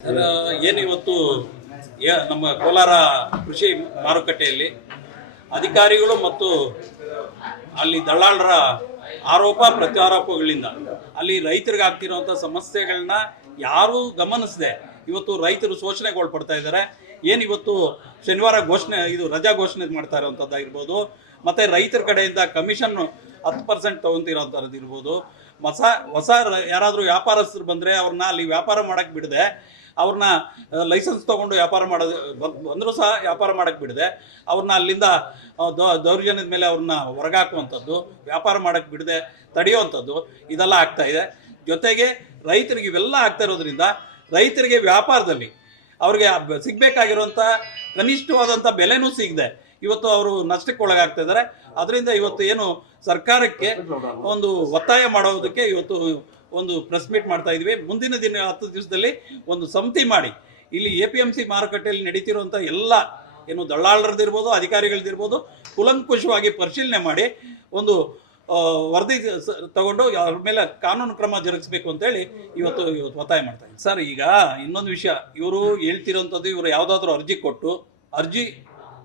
ಏನು ಇವತ್ತು ನಮ್ಮ ಕೋಲಾರ ಕೃಷಿ ಮಾರುಕಟ್ಟೆಯಲ್ಲಿ ಅಧಿಕಾರಿಗಳು ಮತ್ತು ಅಲ್ಲಿ ದಳ್ಳಾಳರ ಆರೋಪ ಪ್ರತ್ಯಾರೋಪಗಳಿಂದ ಅಲ್ಲಿ ರೈತರಿಗೆ ಆಗ್ತಿರುವಂಥ ಸಮಸ್ಯೆಗಳನ್ನ ಯಾರೂ ಗಮನಿಸದೆ ಇವತ್ತು ರೈತರು ಶೋಷಣೆಗೊಳಪಡ್ತಾ ಇದ್ದಾರೆ. ಏನು ಇವತ್ತು ಶನಿವಾರ ರಜಾ ಘೋಷಣೆ ಮಾಡ್ತಾ ಇರೋವಂಥದ್ದಾಗಿರ್ಬೋದು, ಮತ್ತು ರೈತರ ಕಡೆಯಿಂದ ಕಮಿಷನ್ 10% ತೊಗೊತಿರೋಂಥದ್ದು ಇರ್ಬೋದು. ಹೊಸ ಯಾರಾದರೂ ವ್ಯಾಪಾರಸ್ಥರು ಬಂದರೆ ಅವ್ರನ್ನ ಅಲ್ಲಿ ವ್ಯಾಪಾರ ಮಾಡೋಕ್ಕೆ ಬಿಡದೆ, ಅವ್ರನ್ನ ಲೈಸೆನ್ಸ್ ತೊಗೊಂಡು ವ್ಯಾಪಾರ ಬಂದರೂ ಸಹ ವ್ಯಾಪಾರ ಮಾಡೋಕ್ಕೆ ಬಿಡದೆ ಅವ್ರನ್ನ ಅಲ್ಲಿಂದ ದೌರ್ಜನ್ಯದ ಮೇಲೆ ಅವ್ರನ್ನ ಹೊರಗಾಕುವಂಥದ್ದು, ವ್ಯಾಪಾರ ಮಾಡೋಕ್ಕೆ ಬಿಡದೆ ತಡೆಯುವಂಥದ್ದು ಇದೆಲ್ಲ ಆಗ್ತಾಯಿದೆ. ಜೊತೆಗೆ ರೈತರಿಗೆ ಇವೆಲ್ಲ ಆಗ್ತಾ ಇರೋದ್ರಿಂದ ರೈತರಿಗೆ ವ್ಯಾಪಾರದಲ್ಲಿ ಅವ್ರಿಗೆ ಸಿಗಬೇಕಾಗಿರುವಂಥ ಕನಿಷ್ಠವಾದಂಥ ಬೆಲೆನೂ ಸಿಗದೆ ಇವತ್ತು ಅವರು ನಷ್ಟಕ್ಕೆ ಒಳಗಾಗ್ತಾ ಇದ್ದಾರೆ. ಅದರಿಂದ ಇವತ್ತು ಏನು ಸರ್ಕಾರಕ್ಕೆ ಒಂದು ಒತ್ತಾಯ ಮಾಡೋದಕ್ಕೆ ಇವತ್ತು ಒಂದು ಪ್ರೆಸ್ ಮೀಟ್ ಮಾಡ್ತಾ ಇದ್ವಿ. ಮುಂದಿನ 10 ದಿವಸದಲ್ಲಿ ಒಂದು ಸಮಿತಿ ಮಾಡಿ ಇಲ್ಲಿ APMC ಮಾರುಕಟ್ಟೆಯಲ್ಲಿ ನಡೀತಿರುವಂಥ ಎಲ್ಲ ಏನು ದಳ್ಳಾಳರದಿರ್ಬೋದು, ಅಧಿಕಾರಿಗಳದಿರ್ಬೋದು ಕೂಲಂಕುಷವಾಗಿ ಪರಿಶೀಲನೆ ಮಾಡಿ ಒಂದು ವರದಿ ತಗೊಂಡು ಅವ್ರ ಮೇಲೆ ಕಾನೂನು ಕ್ರಮ ಜರುಗಿಸಬೇಕು ಅಂತೇಳಿ ಇವತ್ತು ಒತ್ತಾಯ ಮಾಡ್ತಾ ಇದ್ದೀವಿ. ಸರ್, ಈಗ ಇನ್ನೊಂದು ವಿಷಯ, ಇವರು ಹೇಳ್ತಿರೋಂಥದ್ದು, ಇವರು ಯಾವುದಾದ್ರೂ ಅರ್ಜಿ ಕೊಟ್ಟು ಅರ್ಜಿ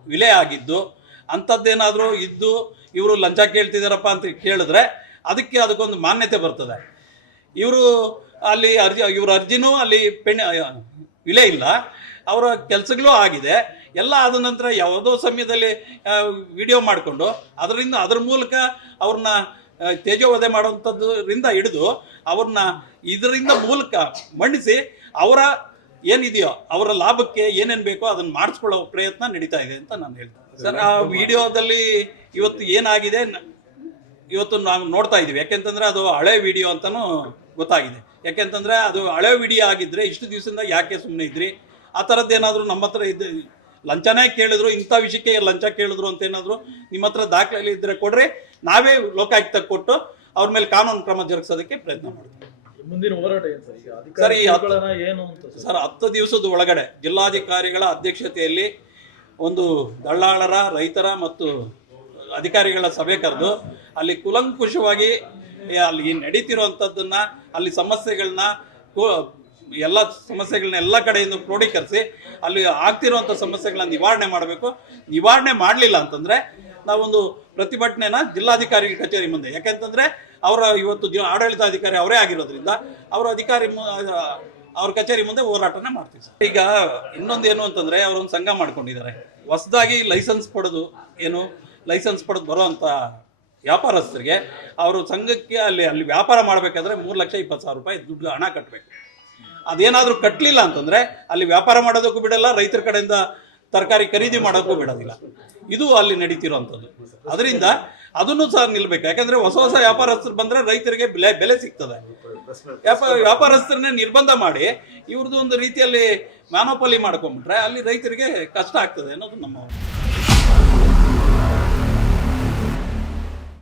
ವಿಲೆ ಆಗಿದ್ದು ಅಂಥದ್ದೇನಾದರೂ ಇದ್ದು ಇವರು ಲಂಚ ಕೇಳ್ತಿದ್ದಾರಪ್ಪ ಅಂತ ಕೇಳಿದ್ರೆ ಅದಕ್ಕೊಂದು ಮಾನ್ಯತೆ ಬರ್ತದೆ. ಇವರು ಅಲ್ಲಿ ಇವ್ರ ಅರ್ಜಿನೂ ಅಲ್ಲಿ ವಿಲೆ ಇಲ್ಲ, ಅವರ ಕೆಲಸಗಳೂ ಆಗಿದೆ, ಎಲ್ಲ ಆದ ನಂತರ ಯಾವುದೋ ಸಮಯದಲ್ಲಿ ವಿಡಿಯೋ ಮಾಡಿಕೊಂಡು ಅದ್ರ ಮೂಲಕ ಅವ್ರನ್ನ ತೇಜೋವಧೆ ಮಾಡುವಂಥದ್ರಿಂದ ಹಿಡಿದು ಅವ್ರನ್ನ ಇದರಿಂದ ಮೂಲಕ ಮಂಡಿಸಿ ಅವರ ಏನಿದೆಯೋ ಅವರ ಲಾಭಕ್ಕೆ ಏನೇನು ಬೇಕೋ ಅದನ್ನು ಮಾಡಿಸ್ಕೊಳ್ಳೋ ಪ್ರಯತ್ನ ನಡೀತಾ ಇದೆ ಅಂತ ನಾನು ಹೇಳ್ತೇನೆ. ಸರ್, ಆ ವಿಡಿಯೋದಲ್ಲಿ ಇವತ್ತು ಏನಾಗಿದೆ ಇವತ್ತು ನಾವು ನೋಡ್ತಾ ಇದ್ದೀವಿ. ಯಾಕೆಂತಂದರೆ ಅದು ಹಳೆ ವಿಡಿಯೋ ಅಂತಲೂ ಗೊತ್ತಾಗಿದೆ. ಯಾಕೆಂತಂದರೆ ಅದು ಹಳೆ ವಿಡಿಯೋ ಆಗಿದ್ದರೆ ಇಷ್ಟು ದಿವಸದಿಂದ ಯಾಕೆ ಸುಮ್ಮನೆ ಇದ್ರಿ, ಆ ಥರದ್ದೇನಾದರೂ ನಮ್ಮ ಹತ್ರ ಲಂಚನೇ ಕೇಳಿದ್ರು, ಇಂಥ ವಿಷಯಕ್ಕೆ ಲಂಚ ಕೇಳಿದ್ರು ಅಂತ ಏನಾದರೂ ನಿಮ್ಮ ಹತ್ರ ದಾಖಲೆ ಇದ್ದರೆ ಕೊಡ್ರಿ, ನಾವೇ ಲೋಕಾಯುಕ್ತಕ್ಕೆ ಕೊಟ್ಟು ಅವ್ರ ಮೇಲೆ ಕಾನೂನು ಕ್ರಮ ಜರುಗಿಸೋದಕ್ಕೆ ಪ್ರಯತ್ನ ಮಾಡ್ತೀವಿ. ಮುಂದಿನ ಹೋರಾಟ ಸರ್, 10 ದಿವಸದ ಒಳಗಡೆ ಜಿಲ್ಲಾಧಿಕಾರಿಗಳ ಅಧ್ಯಕ್ಷತೆಯಲ್ಲಿ ಒಂದು ದಳ್ಳಾಳರ, ರೈತರ ಮತ್ತು ಅಧಿಕಾರಿಗಳ ಸಭೆ ಕರೆದು ಅಲ್ಲಿ ಕೂಲಂಕುಷವಾಗಿ ಅಲ್ಲಿ ನಡೀತಿರುವಂಥದ್ದನ್ನು, ಅಲ್ಲಿ ಸಮಸ್ಯೆಗಳನ್ನ ಎಲ್ಲ ಕಡೆಯಿಂದ ಕ್ರೋಢೀಕರಿಸಿ ಅಲ್ಲಿ ಆಗ್ತಿರುವಂಥ ಸಮಸ್ಯೆಗಳನ್ನ ನಿವಾರಣೆ ಮಾಡಬೇಕು. ನಿವಾರಣೆ ಮಾಡಲಿಲ್ಲ ಅಂತಂದರೆ ನಾವೊಂದು ಪ್ರತಿಭಟನೆನ ಜಿಲ್ಲಾಧಿಕಾರಿ ಕಚೇರಿ ಮುಂದೆ, ಯಾಕೆಂತಂದರೆ ಅವರ ಇವತ್ತು ಆಡಳಿತಾಧಿಕಾರಿ ಅವರೇ ಆಗಿರೋದ್ರಿಂದ ಅವ್ರ ಕಚೇರಿ ಮುಂದೆ ಹೋರಾಟನ ಮಾಡ್ತೀವಿ. ಸರ್, ಈಗ ಇನ್ನೊಂದು ಏನು ಅಂತಂದರೆ ಅವರೊಂದು ಸಂಘ ಮಾಡ್ಕೊಂಡಿದ್ದಾರೆ. ಹೊಸದಾಗಿ ಲೈಸೆನ್ಸ್ ಪಡೆದು ಬರೋವಂಥ ವ್ಯಾಪಾರಸ್ಥರಿಗೆ ಅವರು ಸಂಘಕ್ಕೆ ಅಲ್ಲಿ ವ್ಯಾಪಾರ ಮಾಡಬೇಕಾದ್ರೆ 3,20,000 ರೂಪಾಯಿ ದುಡ್ಡು ಹಣ ಕಟ್ಟಬೇಕು. ಅದೇನಾದರೂ ಕಟ್ಟಲಿಲ್ಲ ಅಂತಂದರೆ ಅಲ್ಲಿ ವ್ಯಾಪಾರ ಮಾಡೋದಕ್ಕೂ ಬಿಡಲ್ಲ, ರೈತರ ಕಡೆಯಿಂದ ತರಕಾರಿ ಖರೀದಿ ಮಾಡೋಕ್ಕೂ ಬಿಡೋದಿಲ್ಲ. ಇದು ಅಲ್ಲಿ ನಡೀತಿರೋವಂಥದ್ದು. ಅದರಿಂದ ಅದನ್ನು ಸಹ ನಿಲ್ಲಬೇಕು. ಯಾಕಂದರೆ ಹೊಸ ವ್ಯಾಪಾರಸ್ಥರು ಬಂದರೆ ರೈತರಿಗೆ ಬೆಲೆ ಸಿಗ್ತದೆ. ವ್ಯಾಪಾರಸ್ಥರನ್ನೇ ನಿರ್ಬಂಧ ಮಾಡಿ ಇವ್ರದ್ದು ಒಂದು ರೀತಿಯಲ್ಲಿ ಮ್ಯಾನೋಪಲಿ ಮಾಡ್ಕೊಂಡ್ಬಿಟ್ರೆ ಅಲ್ಲಿ ರೈತರಿಗೆ ಕಷ್ಟ ಆಗ್ತದೆ ಅನ್ನೋದು ನಮ್ಮ